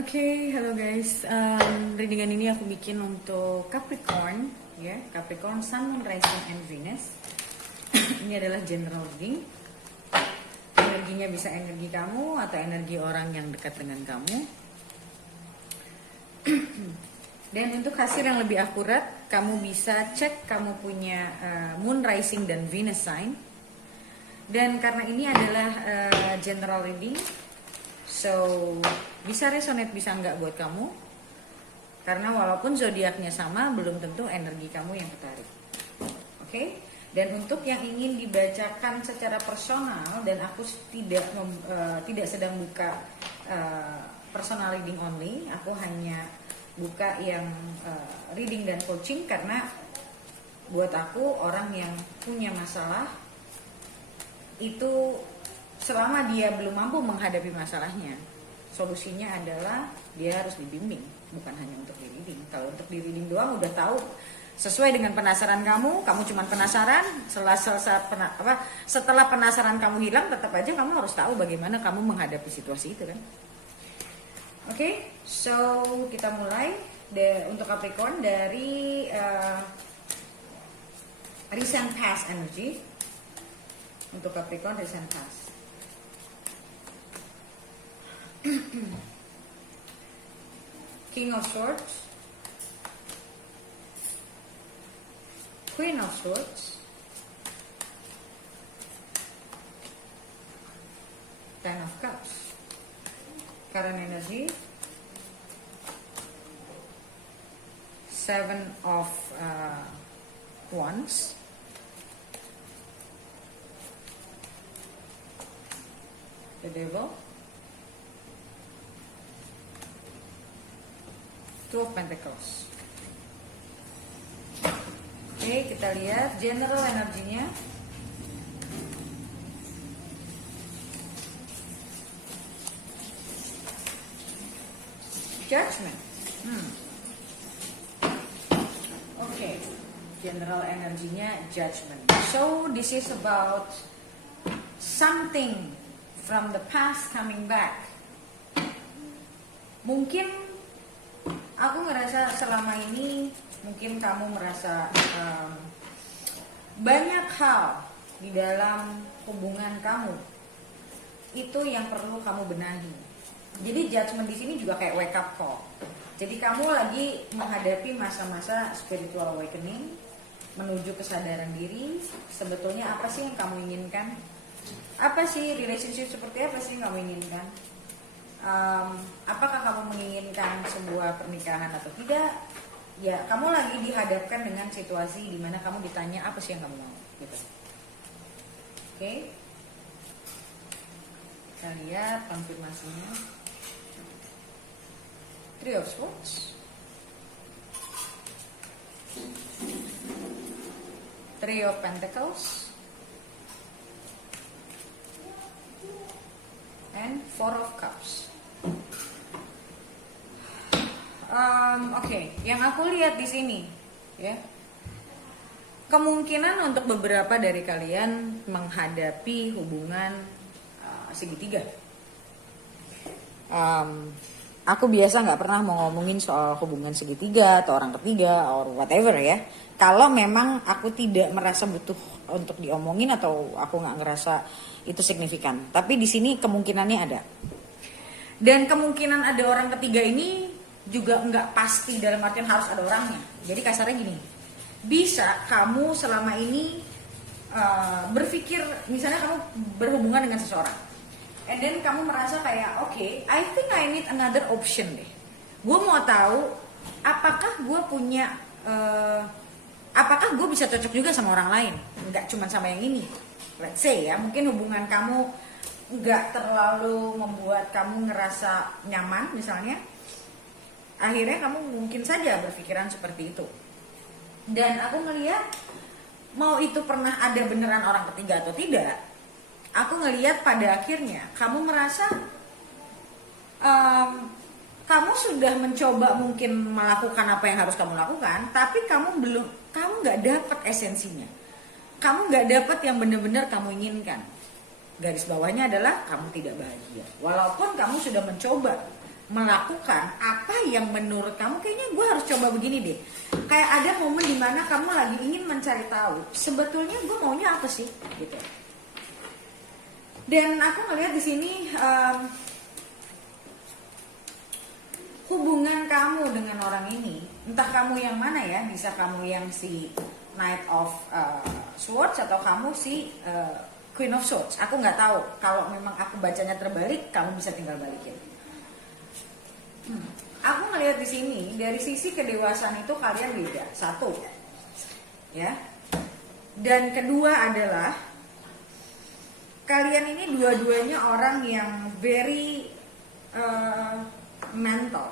Oke, halo guys. Readingan ini aku bikin untuk Capricorn, ya, Capricorn, Sun, Moon, Rising, and Venus. Ini adalah general reading. Energinya bisa energi kamu atau energi orang yang dekat dengan kamu. Dan untuk hasil yang lebih akurat, kamu bisa cek kamu punya Moon, Rising, dan Venus sign. Dan karena ini adalah general reading, so bisa resonate bisa enggak buat kamu, karena walaupun zodiaknya sama belum tentu energi kamu yang tertarik. Oke? Dan untuk yang ingin dibacakan secara personal, dan aku tidak sedang buka personal reading only, aku hanya buka yang reading dan coaching, karena buat aku orang yang punya masalah itu selama dia belum mampu menghadapi masalahnya, solusinya adalah dia harus dibimbing, bukan hanya untuk di reading. Kalau untuk di reading doang udah tahu sesuai dengan penasaran kamu cuma penasaran, setelah penasaran kamu hilang, tetap aja kamu harus tahu bagaimana kamu menghadapi situasi itu kan. Oke, so kita mulai untuk Capricorn dari recent past energy. Untuk Capricorn recent past. King of Swords, Queen of Swords, Ten of Cups, current energy, Seven of Wands, the Devil, Two of Pentacles. Oke, kita lihat general energinya. Judgment. Oke, general energinya Judgment. So this is about something from the past coming back. Mungkin aku ngerasa selama ini mungkin kamu merasa banyak hal di dalam hubungan kamu itu yang perlu kamu benahi. Jadi judgment di sini juga kayak wake up call. Jadi kamu lagi menghadapi masa-masa spiritual awakening, menuju kesadaran diri. Sebetulnya apa sih yang kamu inginkan? Apa sih relationship seperti apa sih yang kamu inginkan? Apakah kamu menginginkan sebuah pernikahan atau tidak? Ya, kamu lagi dihadapkan dengan situasi di mana kamu ditanya apa sih yang kamu mau, gitu. Oke. Kita lihat konfirmasinya. Three of Swords, Three of Pentacles, and Four of Cups. Oke, yang aku lihat di sini, ya, kemungkinan untuk beberapa dari kalian menghadapi hubungan segitiga. Aku biasa nggak pernah mau ngomongin soal hubungan segitiga atau orang ketiga or whatever ya. Kalau memang aku tidak merasa butuh untuk diomongin atau aku nggak ngerasa itu signifikan. Tapi di sini kemungkinannya ada. Dan kemungkinan ada orang ketiga ini juga nggak pasti dalam artian harus ada orangnya. Jadi kasarnya gini, bisa kamu selama ini berpikir, misalnya kamu berhubungan dengan seseorang, and then kamu merasa kayak okay, I think I need another option deh. Gue mau tahu apakah gue punya, apakah gue bisa cocok juga sama orang lain, nggak cuma sama yang ini. Let's say ya, mungkin hubungan kamu nggak terlalu membuat kamu ngerasa nyaman misalnya. Akhirnya kamu mungkin saja berpikiran seperti itu. Dan aku ngelihat, mau itu pernah ada beneran orang ketiga atau tidak, aku ngelihat pada akhirnya kamu merasa kamu sudah mencoba mungkin melakukan apa yang harus kamu lakukan, tapi kamu nggak dapet esensinya. Kamu nggak dapet yang benar-benar kamu inginkan. Garis bawahnya adalah kamu tidak bahagia. Walaupun kamu sudah mencoba melakukan apa yang menurut kamu kayaknya gue harus coba begini deh. Kayak ada momen dimana kamu lagi ingin mencari tahu sebetulnya gue maunya apa sih gitu. Dan aku ngelihat di sini hubungan kamu dengan orang ini, entah kamu yang mana ya, bisa kamu yang si Knight of Swords atau kamu si Queen of Swords. Aku nggak tahu, kalau memang aku bacanya terbalik, kamu bisa tinggal balikin. Aku ngelihat di sini dari sisi kedewasaan itu kalian beda. Satu, ya. Dan kedua adalah kalian ini dua-duanya orang yang very mental.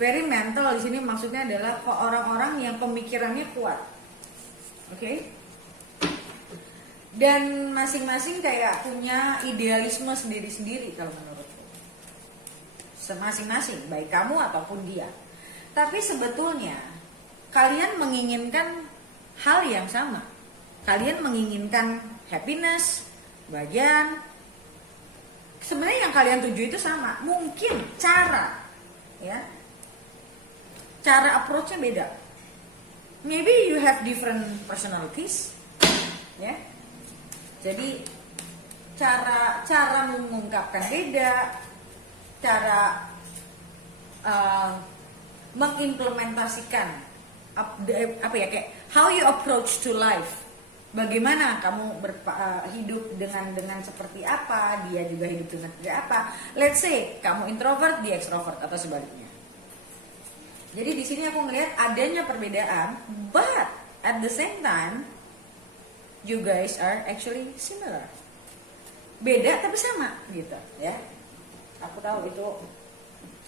Very mental di sini maksudnya adalah orang-orang yang pemikirannya kuat. Oke? Dan masing-masing kayak punya idealisme sendiri-sendiri kalau menurutku. Masing-masing, baik kamu ataupun dia. Tapi sebetulnya kalian menginginkan hal yang sama. Kalian menginginkan happiness, bahagia. Sebenarnya yang kalian tuju itu sama. Mungkin cara, ya, cara approach-nya beda. Maybe you have different personalities, ya. Jadi cara mengungkapkan beda, cara mengimplementasikan apa ya, kayak how you approach to life. Bagaimana kamu hidup dengan seperti apa, dia juga hidup dengan seperti apa. Let's say kamu introvert, dia extrovert atau sebaliknya. Jadi di sini aku ngelihat adanya perbedaan, but at the same time you guys are actually similar. Beda tapi sama gitu, ya. Aku tahu itu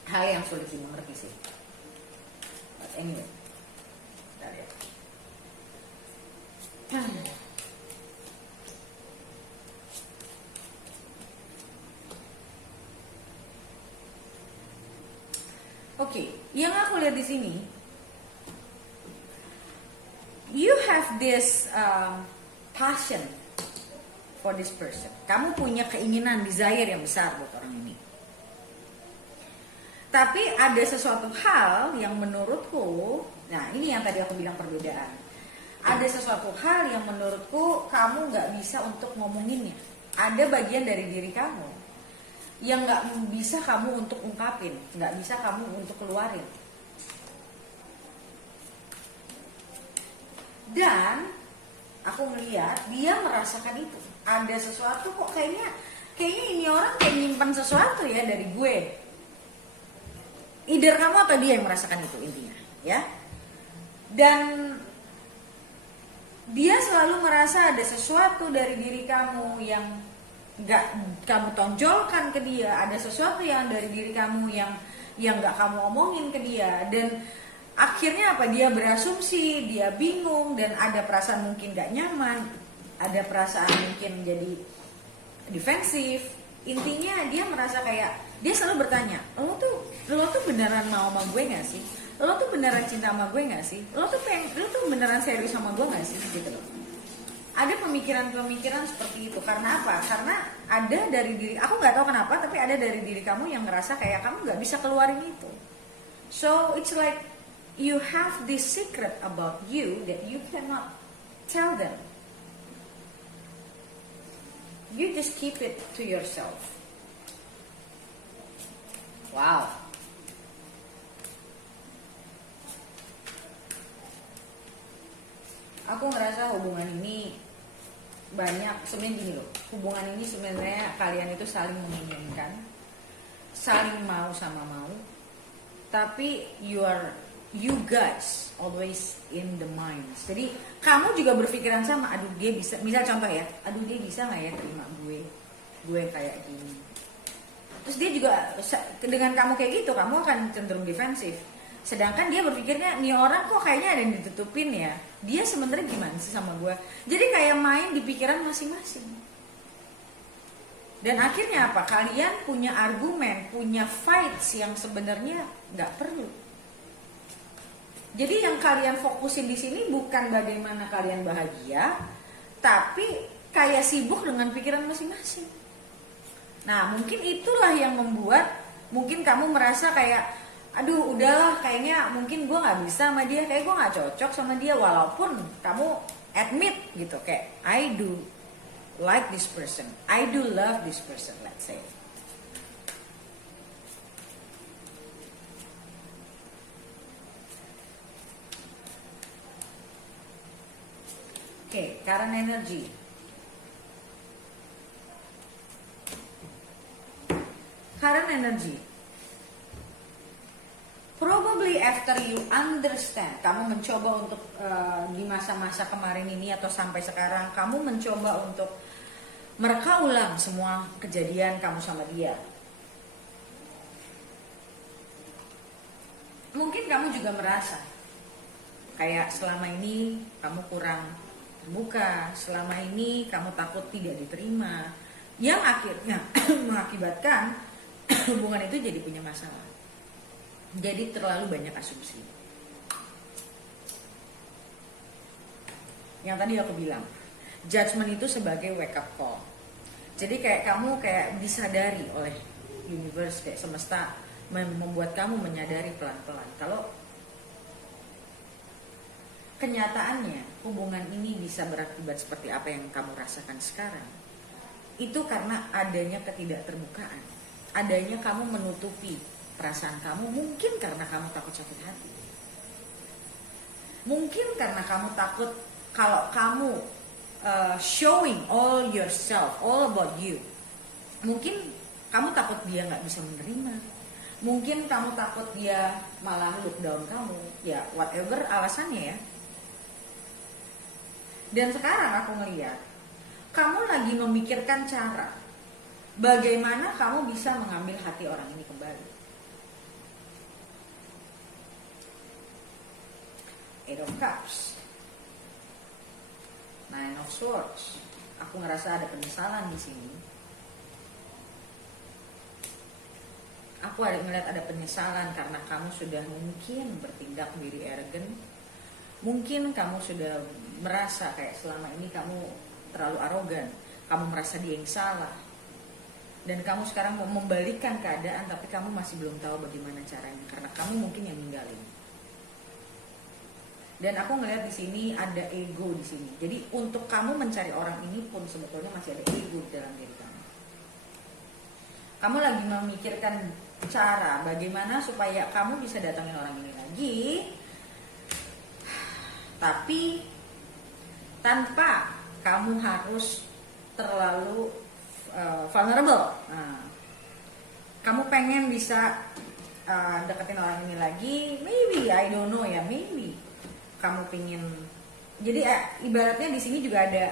hal yang sulit dimengerti sih. But anyway, kita lihat. Oke, yang aku lihat di sini, you have this passion for this person. Kamu punya keinginan, desire yang besar buat orang ini. Tapi ada sesuatu hal yang menurutku, nah ini yang tadi aku bilang perbedaan. Ada sesuatu hal yang menurutku kamu nggak bisa untuk ngomonginnya. Ada bagian dari diri kamu yang nggak bisa kamu untuk ungkapin, nggak bisa kamu untuk keluarin. Dan aku melihat dia merasakan itu. Ada sesuatu kok kayaknya ini orang kayak nyimpan sesuatu ya dari gue. Either kamu atau dia yang merasakan itu intinya, ya. Dan dia selalu merasa ada sesuatu dari diri kamu yang nggak kamu tonjolkan ke dia, ada sesuatu yang dari diri kamu yang nggak kamu omongin ke dia, dan akhirnya apa, dia berasumsi, dia bingung, dan ada perasaan mungkin nggak nyaman, ada perasaan mungkin jadi defensif. Intinya dia merasa kayak dia selalu bertanya, lo tuh beneran mau sama gue nggak sih? Lo tuh beneran cinta sama gue nggak sih? Lo tuh beneran serius sama gue nggak sih? Gitu loh. Ada pemikiran-pemikiran seperti itu. Karena apa? Karena ada dari diri, aku nggak tahu kenapa, tapi ada dari diri kamu yang ngerasa kayak kamu nggak bisa keluarin itu. So it's like you have this secret about you that you cannot tell them. You just keep it to yourself. Wow. Aku ngerasa hubungan ini banyak, sebenarnya gini loh, hubungan ini sebenarnya kalian itu saling menginginkan, saling mau sama mau, tapi you guys always in the minds. Jadi kamu juga berpikiran sama, aduh dia bisa, misal contoh ya, aduh dia bisa nggak ya terima gue kayak gini. Terus dia juga dengan kamu kayak gitu, kamu akan cenderung defensif. Sedangkan dia berpikirnya, nih orang kok kayaknya ada yang ditutupin ya. Dia sebenarnya gimana sih sama gue? Jadi kayak main di pikiran masing-masing. Dan akhirnya apa? Kalian punya argumen, punya fights yang sebenarnya nggak perlu. Jadi yang kalian fokusin di sini bukan bagaimana kalian bahagia, tapi kayak sibuk dengan pikiran masing-masing. Nah, mungkin itulah yang membuat Mungkin kamu merasa kayak, aduh udahlah kayaknya mungkin gue nggak bisa sama dia, kayak gue nggak cocok sama dia, walaupun kamu admit gitu kayak I do like this person, I do love this person, let's say. Oke, current energy. Current energy. Probably after you understand, kamu mencoba untuk di masa-masa kemarin ini atau sampai sekarang, kamu mencoba untuk mereka ulang semua kejadian kamu sama dia. Mungkin kamu juga merasa kayak selama ini kamu kurang terbuka, selama ini kamu takut tidak diterima, yang akhirnya mengakibatkan hubungan itu jadi punya masalah. Jadi terlalu banyak asumsi. Yang tadi aku bilang, judgment itu sebagai wake up call. Jadi kayak kamu kayak disadari oleh universe, kayak semesta membuat kamu menyadari pelan-pelan kalau kenyataannya hubungan ini bisa berakibat seperti apa yang kamu rasakan sekarang. Itu karena adanya ketidakterbukaan, adanya kamu menutupi perasaan kamu, mungkin karena kamu takut sakit hati, mungkin karena kamu takut kalau kamu showing all yourself, all about you, mungkin kamu takut dia nggak bisa menerima, mungkin kamu takut dia malah look down kamu, ya whatever alasannya ya. Dan sekarang aku ngeliat kamu lagi memikirkan cara bagaimana kamu bisa mengambil hati orang ini kembali. Eight of Cups, Nine of Swords. Aku ngerasa ada penyesalan di sini. Aku ngeliat ada penyesalan karena kamu sudah mungkin bertindak diri arrogant. Mungkin kamu sudah merasa kayak selama ini kamu terlalu arogan, kamu merasa dia yang salah, dan kamu sekarang mau membalikkan keadaan, tapi kamu masih belum tahu bagaimana caranya karena kamu mungkin yang ninggalin. Dan aku ngelihat di sini ada ego di sini. Jadi untuk kamu mencari orang ini pun sebetulnya masih ada ego di dalam diri kamu. Kamu lagi memikirkan cara bagaimana supaya kamu bisa datangin orang ini lagi, tapi tanpa kamu harus terlalu vulnerable. Nah, kamu pengen bisa deketin orang ini lagi, maybe I don't know ya, maybe kamu pingin. Jadi ibaratnya di sini juga ada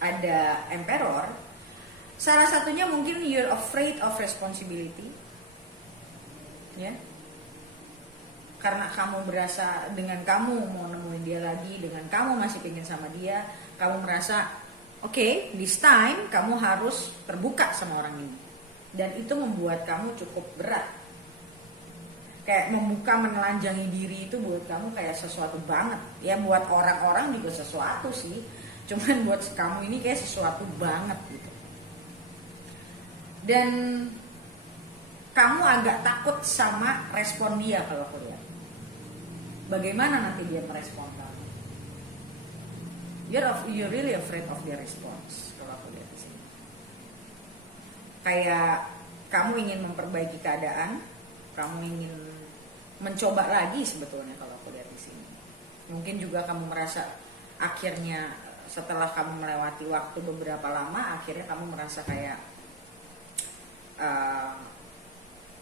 ada emperor. Salah satunya mungkin you're afraid of responsibility, ya. Karena kamu berasa dengan kamu mau nemuin dia lagi, dengan kamu masih pengen sama dia, kamu merasa oke, this time kamu harus terbuka sama orang ini. Dan itu membuat kamu cukup berat. Kayak membuka, menelanjangi diri itu buat kamu kayak sesuatu banget. Ya buat orang-orang juga sesuatu sih, cuman buat kamu ini kayak sesuatu banget gitu. Dan kamu agak takut sama respon dia kalau aku lihat. Bagaimana nanti dia merespon kamu? You're really afraid of their response kalau aku lihat di sini. Kayak kamu ingin memperbaiki keadaan, kamu ingin mencoba lagi sebetulnya kalau aku lihat di sini. Mungkin juga kamu merasa akhirnya setelah kamu melewati waktu beberapa lama, akhirnya kamu merasa kayak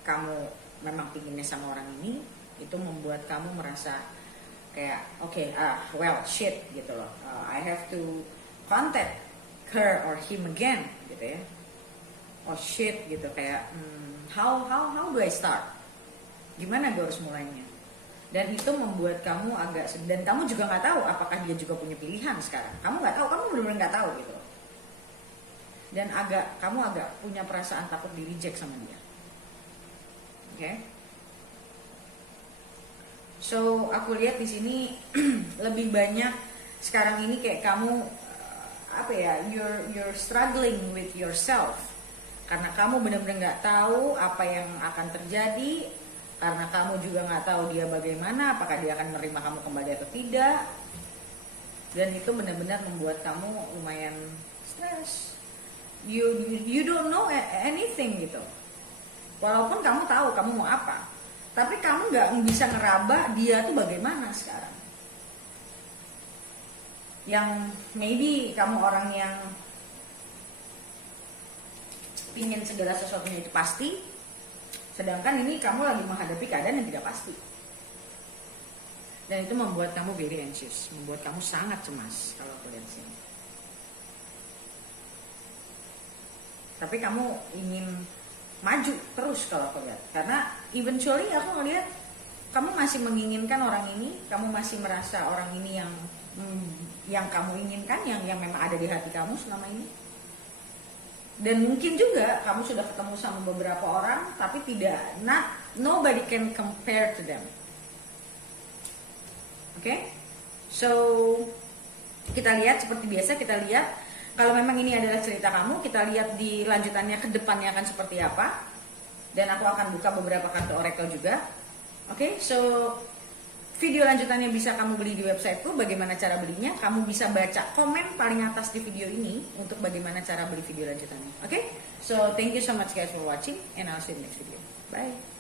kamu memang pinginnya sama orang ini. Itu membuat kamu merasa kayak well shit gitu loh, I have to contact her or him again gitu ya. Oh shit gitu, kayak how do I start, gimana gue harus mulainya. Dan itu membuat kamu agak, dan kamu juga nggak tahu apakah dia juga punya pilihan sekarang. Kamu nggak tahu, kamu benar-benar nggak tahu gitu loh. Dan kamu agak punya perasaan takut di reject sama dia. Oke. So aku lihat di sini lebih banyak sekarang ini kayak kamu you're struggling with yourself. karena kamu benar-benar nggak tahu apa yang akan terjadi, karena kamu juga nggak tahu dia bagaimana, apakah dia akan menerima kamu kembali atau tidak, dan itu benar-benar membuat kamu lumayan stres. You don't know anything gitu. Walaupun kamu tahu kamu mau apa, tapi kamu nggak bisa ngeraba dia tuh bagaimana sekarang. Yang maybe kamu orang yang pingin segala sesuatunya itu pasti, sedangkan ini kamu lagi menghadapi keadaan yang tidak pasti, dan itu membuat kamu very anxious, membuat kamu sangat cemas kalau aku lihat sini. Tapi kamu ingin maju terus kalau aku lihat, karena eventually aku ngelihat kamu masih menginginkan orang ini, kamu masih merasa orang ini yang kamu inginkan, yang memang ada di hati kamu selama ini. Dan mungkin juga kamu sudah ketemu sama beberapa orang, tapi nobody can compare to them. Oke? So kita lihat seperti biasa, kita lihat kalau memang ini adalah cerita kamu, kita lihat di lanjutannya ke depannya akan seperti apa. Dan aku akan buka beberapa kartu oracle juga. Oke, so video lanjutannya bisa kamu beli di websiteku. Bagaimana cara belinya? Kamu bisa baca komen paling atas di video ini untuk bagaimana cara beli video lanjutannya. Oke? So thank you so much guys for watching, and I'll see you in the next video. Bye.